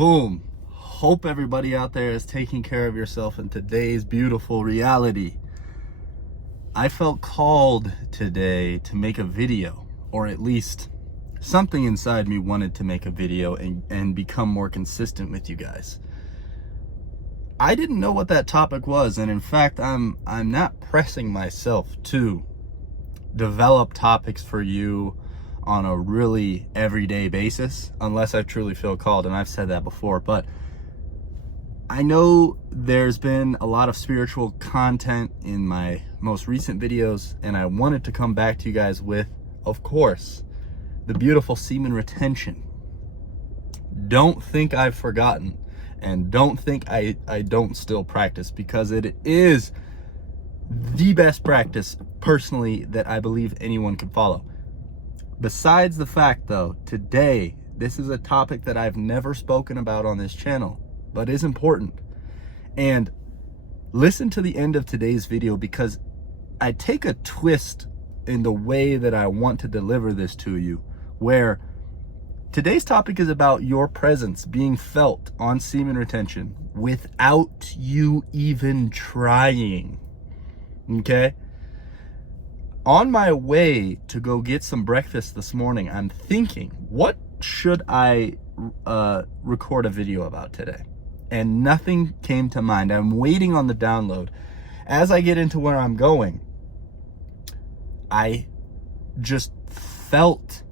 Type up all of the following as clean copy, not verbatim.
Boom. Hope everybody out there is taking care of yourself in today's beautiful reality. I felt called today to make a video, or at least something inside me wanted to make a video and become more consistent with you guys. I didn't know what that topic was, and in fact, I'm not pressing myself to develop topics for you on a really everyday basis unless I truly feel called, and I've said that before. But I know there's been a lot of spiritual content in my most recent videos, and I wanted to come back to you guys with, of course, the beautiful semen retention. Don't think I've forgotten, and don't think I don't still practice, because it is the best practice personally that I believe anyone can follow. Besides the fact though, today, this is a topic that I've never spoken about on this channel, but is important. And listen to the end of today's video, because I take a twist in the way that I want to deliver this to you, where today's topic is about your presence being felt on semen retention without you even trying. Okay? On my way to go get some breakfast this morning, I'm thinking, what should I record a video about today? And nothing came to mind. I'm waiting on the download. As I get into where I'm going, I just felt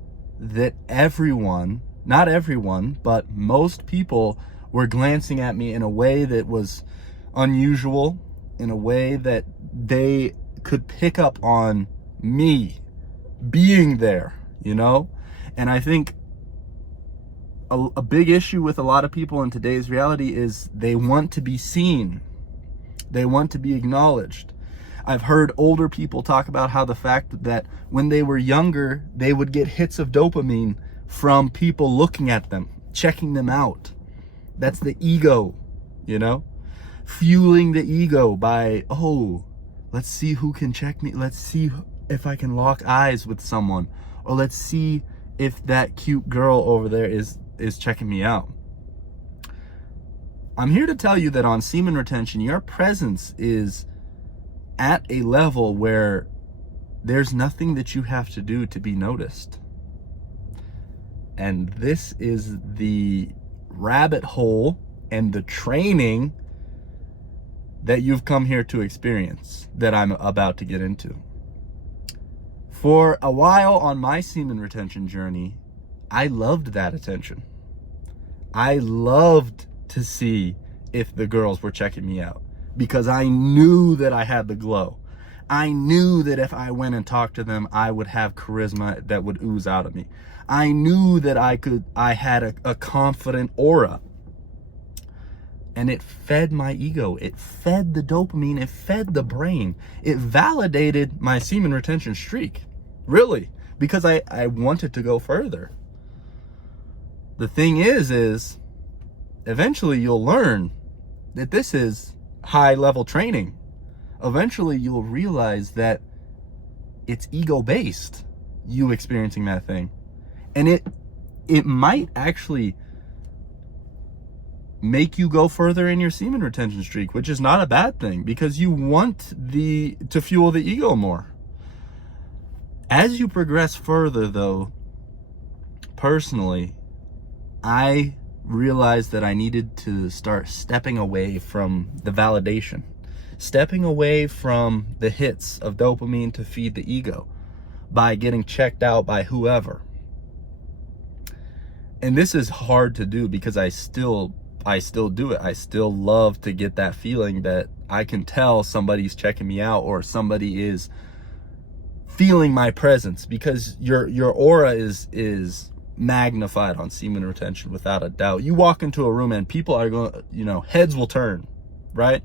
that everyone, not everyone, but most people were glancing at me in a way that was unusual, in a way that they could pick up on me being there, you know? And I think a big issue with a lot of people in today's reality is they want to be seen. They want to be acknowledged. I've heard older people talk about how the fact that when they were younger, they would get hits of dopamine from people looking at them, checking them out. That's the ego, you know? Fueling the ego by, oh, let's see who can check me. Let's see if I can lock eyes with someone, or let's see if that cute girl over there is checking me out. I'm here to tell you that on semen retention, your presence is at a level where there's nothing that you have to do to be noticed. And this is the rabbit hole and the training that you've come here to experience, that I'm about to get into. For a while on my semen retention journey, I loved that attention. I loved to see if the girls were checking me out, because I knew that I had the glow. I knew that if I went and talked to them, I would have charisma that would ooze out of me. I knew that I had a confident aura. And it fed my ego. It fed the dopamine. It fed the brain. It validated my semen retention streak. Really. Because I wanted to go further. The thing is eventually you'll learn that this is high level training. Eventually you'll realize that it's ego based, you experiencing that thing. And it might actually make you go further in your semen retention streak, which is not a bad thing, because you want to fuel the ego more. As you progress further though, personally, I realized that I needed to start stepping away from the validation, stepping away from the hits of dopamine to feed the ego by getting checked out by whoever. And this is hard to do because I still do it. I still love to get that feeling that I can tell somebody's checking me out, or somebody is feeling my presence, because your aura is magnified on semen retention without a doubt. You walk into a room and people are going, heads will turn, right?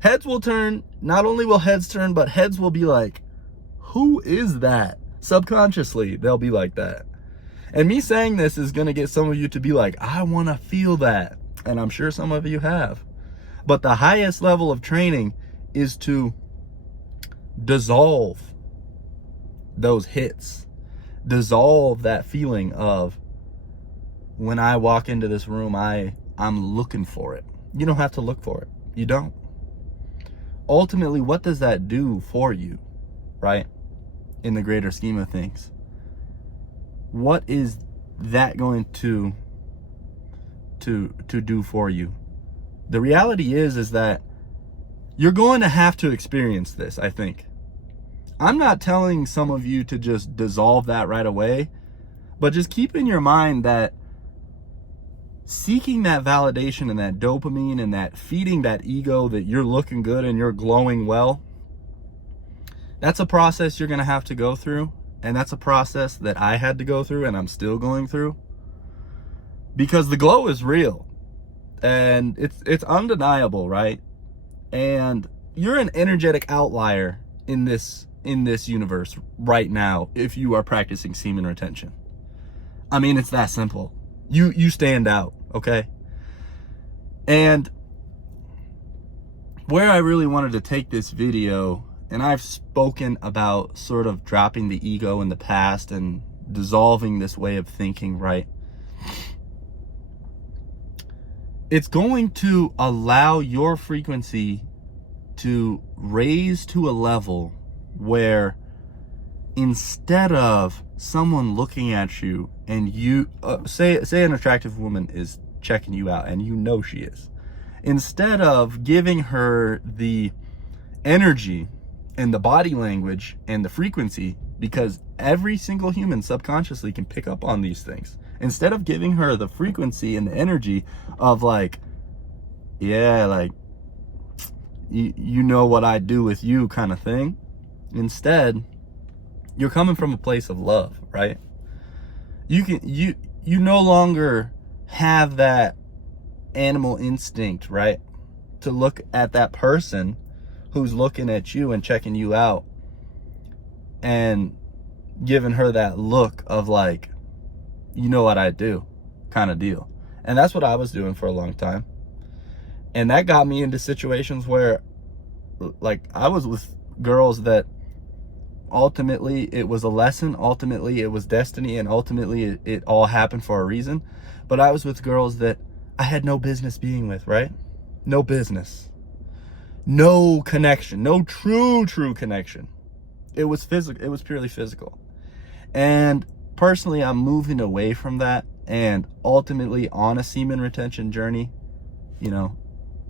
Heads will turn. Not only will heads turn, but heads will be like, who is that? Subconsciously, they'll be like that. And me saying this is going to get some of you to be like, I want to feel that. And I'm sure some of you have. But the highest level of training is to dissolve those hits. Dissolve that feeling of, when I walk into this room, I'm looking for it. You don't have to look for it. You don't. Ultimately, what does that do for you, right? In the greater scheme of things, what is that going to do for you? The reality is that you're going to have to experience this, I think. I'm not telling some of you to just dissolve that right away, but just keep in your mind that seeking that validation and that dopamine and that feeding that ego that you're looking good and you're glowing well, that's a process you're going to have to go through. And that's a process that I had to go through and I'm still going through, because the glow is real and it's undeniable, right? And you're an energetic outlier in this universe right now if you are practicing semen retention. I mean, it's that simple. You stand out, okay? And where I really wanted to take this video, and I've spoken about sort of dropping the ego in the past and dissolving this way of thinking, right? It's going to allow your frequency to raise to a level where instead of someone looking at you and you, say an attractive woman is checking you out and you know she is, instead of giving her the energy and the body language and the frequency, because every single human subconsciously can pick up on these things, instead of giving her the frequency and the energy of like, yeah, like, you know what I do with you kind of thing, instead you're coming from a place of love, right? You no longer have that animal instinct, right, to look at that person who's looking at you and checking you out and giving her that look of like, you know what I do kind of deal. And that's what I was doing for a long time. And that got me into situations where, like, I was with girls that ultimately it was a lesson, ultimately it was destiny, and ultimately it all happened for a reason. But I was with girls that I had no business being with, right? No business. No connection, no true connection. It was physical, it was purely physical. And personally, I'm moving away from that, and ultimately on a semen retention journey, you know,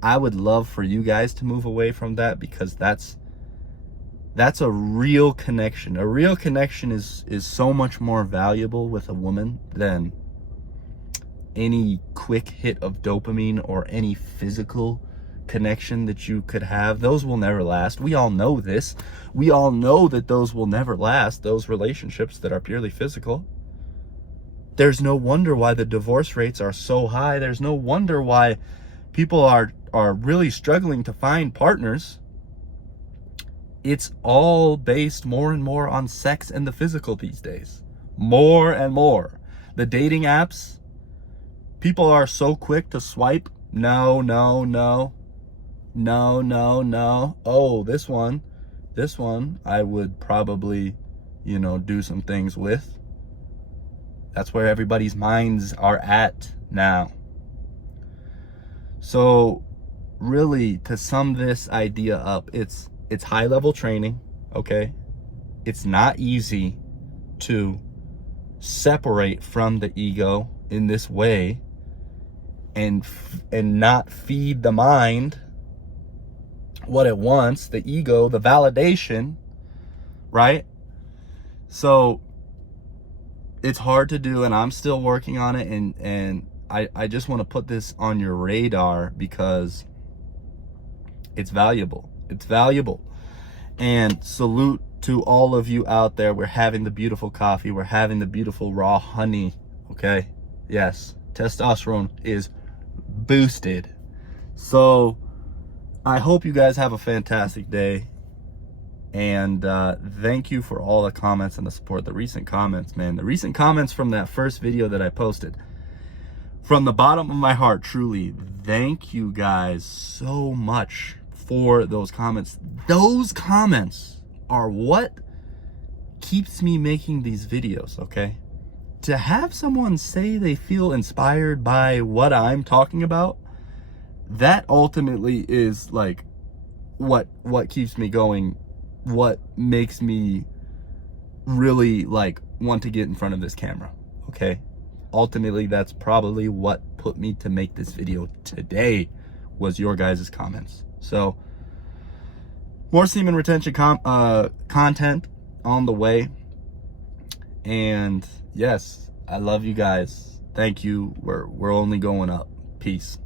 I would love for you guys to move away from that, because that's a real connection. A real connection is so much more valuable with a woman than any quick hit of dopamine or any physical connection that you could have. Those will never last. We all know this. We all know that those will never last, those relationships that are purely physical. There's no wonder why the divorce rates are so high. There's no wonder why people are really struggling to find partners. It's all based more and more on sex and the physical these days. More and more. The dating apps, people are so quick to swipe. No. Oh, this one I would probably, you know, do some things with. That's where everybody's minds are at now. So really, to sum this idea up, it's high level training, okay? It's not easy to separate from the ego in this way and not feed the mind what it wants, the ego, the validation, right? So it's hard to do, and I'm still working on it, and I just want to put this on your radar because it's valuable. It's valuable. And salute to all of you out there. We're having the beautiful coffee. We're having the beautiful raw honey, okay? Yes, testosterone is boosted. So I hope you guys have a fantastic day. And thank you for all the comments and the support. The recent comments, man. The recent comments from that first video that I posted. From the bottom of my heart, truly, thank you guys so much for those comments. Those comments are what keeps me making these videos, okay? to have someone say they feel inspired by what I'm talking about, that ultimately is like what keeps me going, what makes me really like want to get in front of this camera. Okay, ultimately that's probably what put me to make this video today, was your guys' comments. So more semen retention content on the way. And yes, I love you guys. Thank you. We're only going up. Peace.